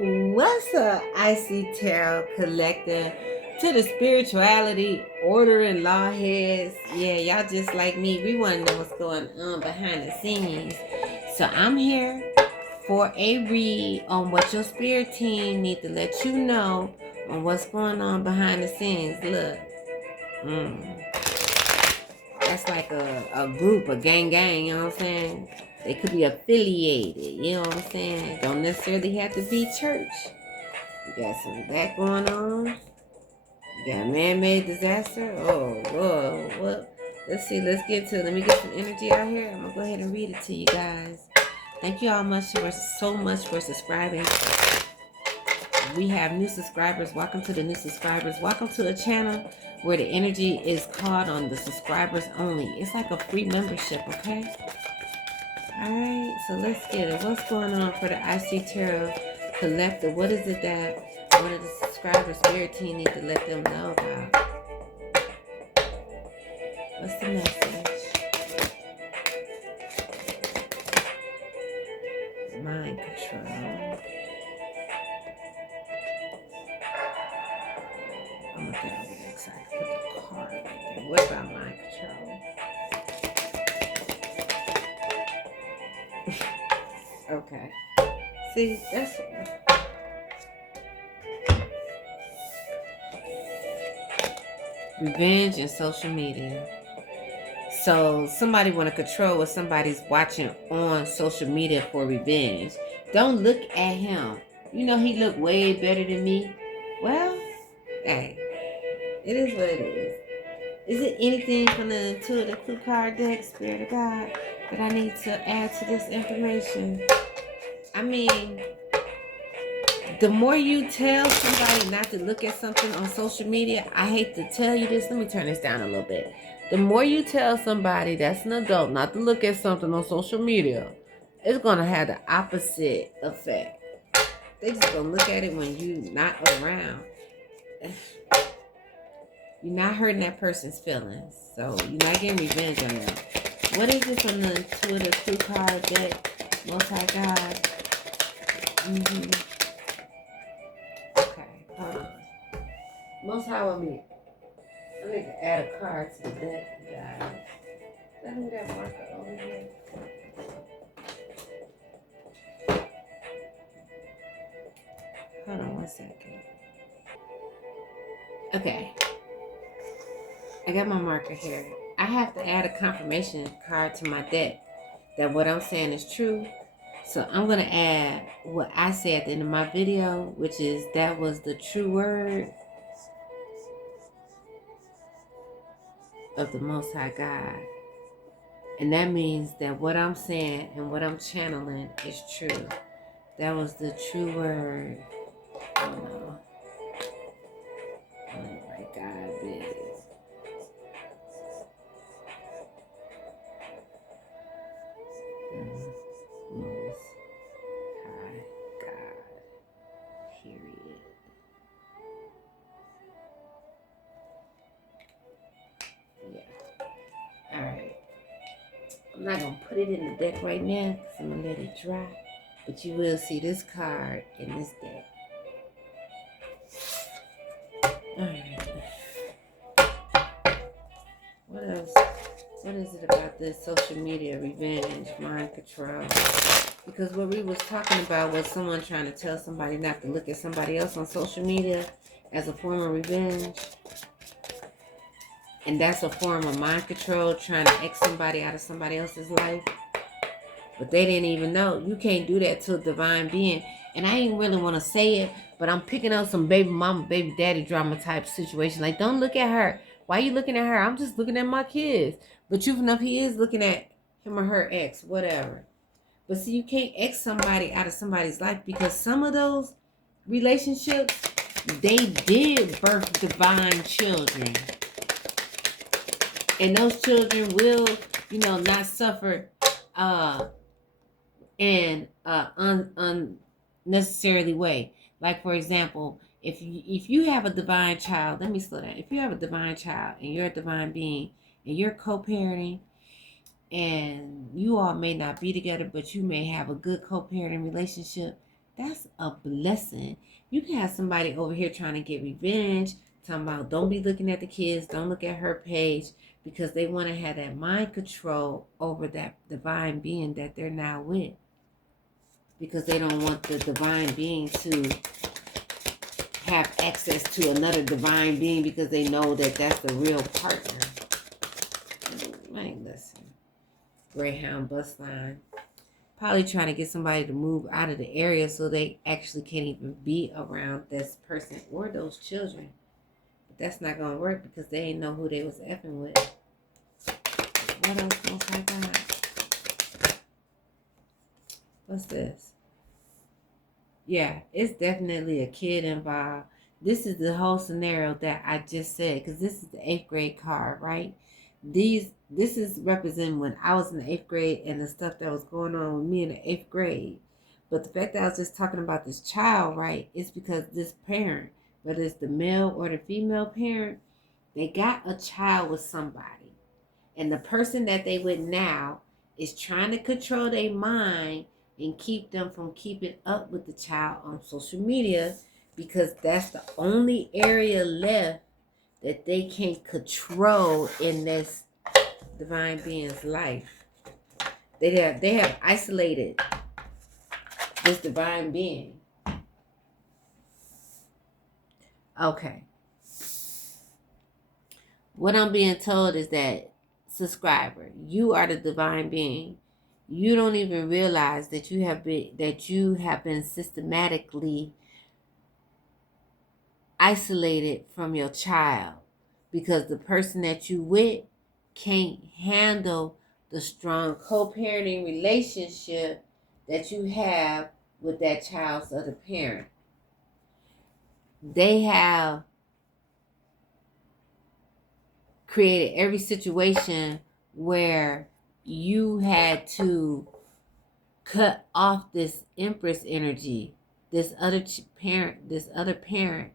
What's up, Icy Tarot Collective? To the spirituality, order, and law heads. Yeah, y'all just like me. We want to know what's going on behind the scenes. So I'm here for a read on what your spirit team need to let you know on what's going on behind the scenes. Look. That's like a group, a gang, you know what I'm saying? They could be affiliated, you know what I'm saying? Don't necessarily have to be church. You got some of that going on. You got man-made disaster. Oh, whoa, what? Let's see, let's get to it. Let me get some energy out here. I'm gonna go ahead and read it to you guys. Thank you all so much for subscribing. We have new subscribers. Welcome to the new subscribers. Welcome to a channel where the energy is called on the subscribers only. It's like a free membership, okay? Alright, so let's get it. What's going on for the IC Tarot Collective? What is it that one of the subscribers spirit team need to let them know about? What's the message? Mind control. I'm gonna get over there because I put the card right there. What about mind control? Okay. See, that's revenge and social media. So somebody want to control what somebody's watching on social media for revenge. Don't look at him. You know he look way better than me. Well, hey, it is what it is. Is it anything from the intuitive clue card deck, Spirit of God, that I need to add to this information? I mean, the more you tell somebody not to look at something on social media, I hate to tell you this. Let me turn this down a little bit. The more you tell somebody that's an adult not to look at something on social media, it's going to have the opposite effect. They just going to look at it when you're not around. You're not hurting that person's feelings. So you're not getting revenge on them. What is this on the intuitive clue card deck? Multi-God. Okay, hold on. Most High want me. I need to add a card to the deck, you guys. Let me that marker over here. Hold on 1 second. Okay. I got my marker here. I have to add a confirmation card to my deck that what I'm saying is true. So I'm going to add what I said at the end of my video, which is that was the true word of the Most High God. And that means that what I'm saying and what I'm channeling is true. That was the true word. Oh no. Oh my God, this. Most High God. Period. Yeah. Alright. I'm not going to put it in the deck right now because I'm going to let it dry. But you will see this card in this deck. Alright. What else? What is it about this social media revenge, mind control? Because what we was talking about was someone trying to tell somebody not to look at somebody else on social media as a form of revenge. And that's a form of mind control, trying to X somebody out of somebody else's life. But they didn't even know. You can't do that to a divine being. And I ain't really want to say it, but I'm picking up some baby mama, baby daddy drama type situation. Like, don't look at her. Why are you looking at her? I'm just looking at my kids. But true enough, he is looking at him or her ex, whatever. But see, you can't X somebody out of somebody's life because some of those relationships, they did birth divine children. And those children will, not suffer in unnecessarily way. Like, for example, if you have a divine child, let me slow down. If you have a divine child and you're a divine being and you're co-parenting and you all may not be together, but you may have a good co-parenting relationship, That's a blessing. You can have somebody over here trying to get revenge, talking about don't be looking at the kids, don't look at her page, because they want to have that mind control over that divine being that they're now with. Because they don't want the divine being to have access to another divine being, because they know that that's the real partner. Man, listen. Greyhound bus line. Probably trying to get somebody to move out of the area so they actually can't even be around this person or those children. But that's not going to work because they ain't know who they was effing with. What else most I got? What's this? Yeah, it's definitely a kid involved. This is the whole scenario that I just said, because this is the 8th grade card, right? This is representing when I was in the 8th grade and the stuff that was going on with me in the 8th grade. But the fact that I was just talking about this child, right, is because this parent, whether it's the male or the female parent, they got a child with somebody. And the person that they with now is trying to control their mind and keep them from keeping up with the child on social media, because that's the only area left that they can control in this divine being's life. They have isolated this divine being. Okay. What I'm being told is that, subscriber, you are the divine being. You don't even realize that you have been systematically isolated from your child, because the person that you with can't handle the strong co-parenting relationship that you have with that child's other parent. They have created every situation where you had to cut off this empress energy, this other parent.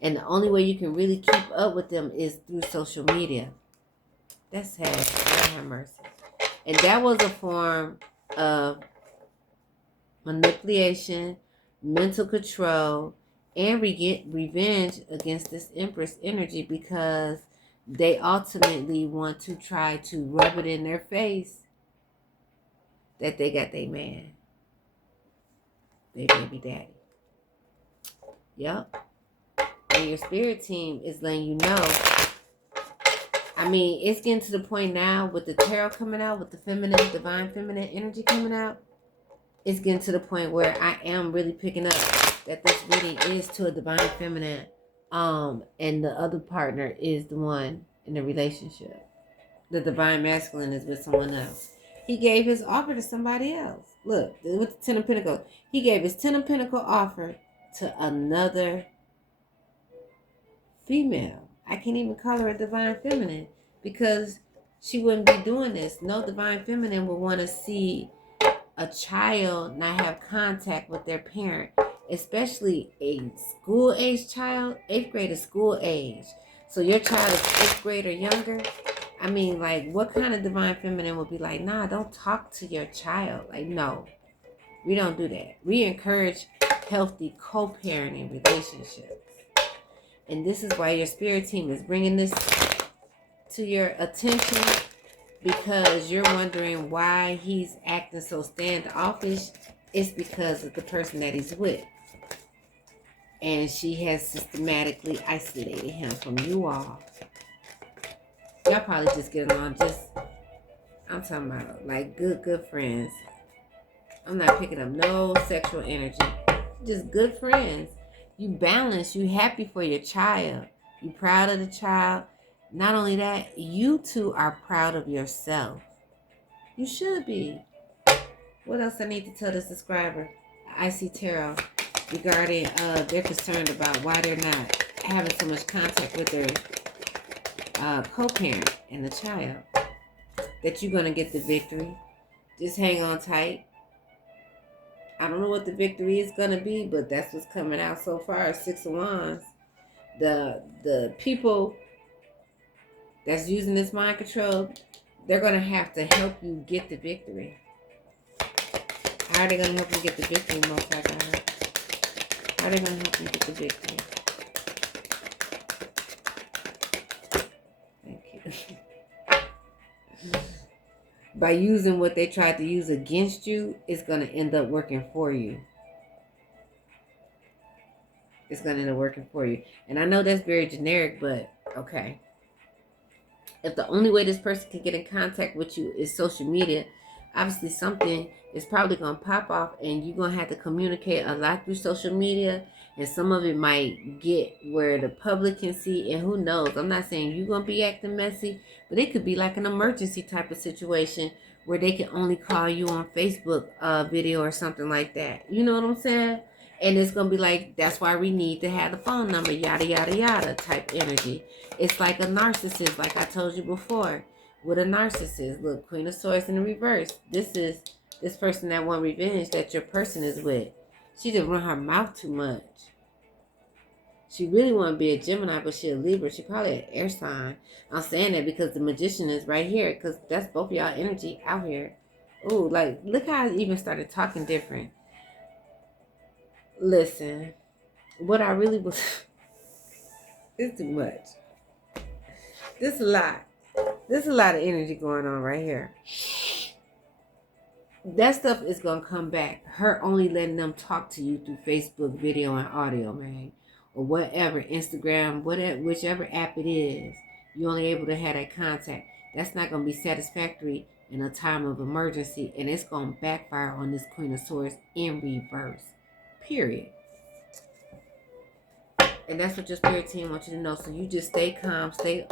And the only way you can really keep up with them is through social media. That's sad. God have mercy. And that was a form of manipulation, mental control, and revenge against this Empress energy, because they ultimately want to try to rub it in their face that they got their man, their baby daddy. Yep. And your spirit team is letting you know. I mean, it's getting to the point now with the tarot coming out, with the feminine, divine feminine energy coming out. It's getting to the point where I am really picking up that this reading is to a divine feminine, and the other partner is the one in the relationship. The divine masculine is with someone else. He gave his offer to somebody else. Look, with the 10 of Pentacles, he gave his 10 of Pentacles offer to another female. I can't even call her a divine feminine, because she wouldn't be doing this. No divine feminine would want to see a child not have contact with their parent, especially a school age child. 8th grade is school age. So your child is 8th grade or younger. I mean, like, what kind of divine feminine would be like, nah, don't talk to your child? Like, no, we don't do that. We encourage healthy co-parenting relationships. And this is why your spirit team is bringing this to your attention, because you're wondering why he's acting so standoffish. It's because of the person that he's with. And she has systematically isolated him from you all. Y'all probably just get along I'm talking about like good friends. I'm not picking up no sexual energy. Just good friends. You balance. You happy for your child. You proud of the child. Not only that, you two are proud of yourself. You should be. What else I need to tell the subscriber? I see tarot regarding they're concerned about why they're not having so much contact with their co-parent and the child. That you're going to get the victory. Just hang on tight. I don't know what the victory is going to be, but that's what's coming out so far. 6 of Wands. The people that's using this mind control, they're going to have to help you get the victory. How are they going to help you get the victory, Most High God? How are they going to help you get the victory? Thank you. By using what they tried to use against you, it's going to end up working for you. It's going to end up working for you. And I know that's very generic, but okay. If the only way this person can get in contact with you is social media, obviously something is probably going to pop off and you're going to have to communicate a lot through social media. And some of it might get where the public can see, and who knows. I'm not saying you're going to be acting messy, but it could be like an emergency type of situation where they can only call you on Facebook video or something like that. You know what I'm saying? And it's going to be like, that's why we need to have the phone number, yada, yada, yada type energy. It's like a narcissist, like I told you before. With a narcissist, look, Queen of Swords in the reverse. This is this person that want revenge that your person is with. She just run her mouth too much. She really want to be a Gemini, but she a Libra. She probably an air sign. I'm saying that because the Magician is right here, because that's both y'all energy out here. Ooh, like, look how I even started talking different. Listen, what I really was... It's too much. This a lot. There's a lot of energy going on right here. That stuff is going to come back. Her only letting them talk to you through Facebook video and audio, man. Or whatever, Instagram, whatever, whichever app it is. You're only able to have that contact. That's not going to be satisfactory in a time of emergency. And it's going to backfire on this Queen of Swords in reverse. Period. And that's what your spirit team wants you to know. So you just stay calm, stay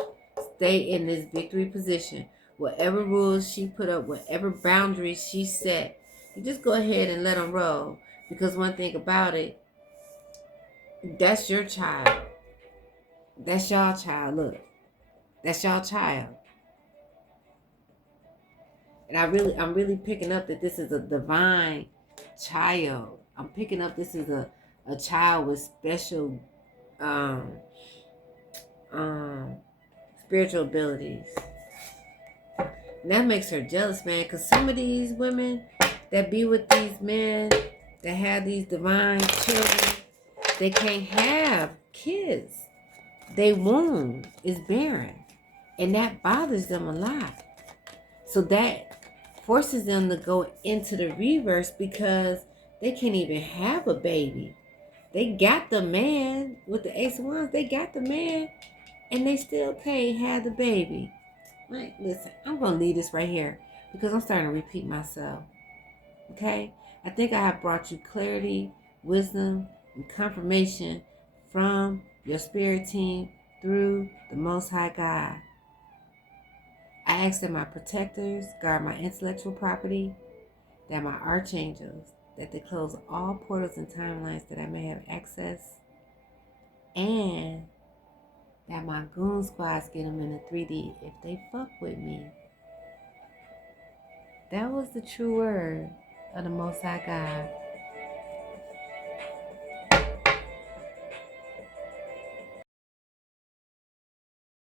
in this victory position. Whatever rules she put up, whatever boundaries she set, you just go ahead and let them roll. Because one thing about it, that's your child. That's y'all child. Look, that's y'all child. And I'm really picking up that this is a divine child. I'm picking up this is a child with special spiritual abilities. And that makes her jealous, man, because some of these women that be with these men that have these divine children, they can't have kids. Their womb is barren. And that bothers them a lot. So that forces them to go into the reverse because they can't even have a baby. They got the man with the Ace of Wands. They got the man, and they still can't have the baby. Right? Listen, I'm going to leave this right here because I'm starting to repeat myself. Okay? I think I have brought you clarity, wisdom, and confirmation from your spirit team through the Most High God. I ask that my protectors guard my intellectual property, that my archangels, that they close all portals and timelines that I may have access, and that my goon squads get them in the 3D if they fuck with me. That was the true word of the Most High God.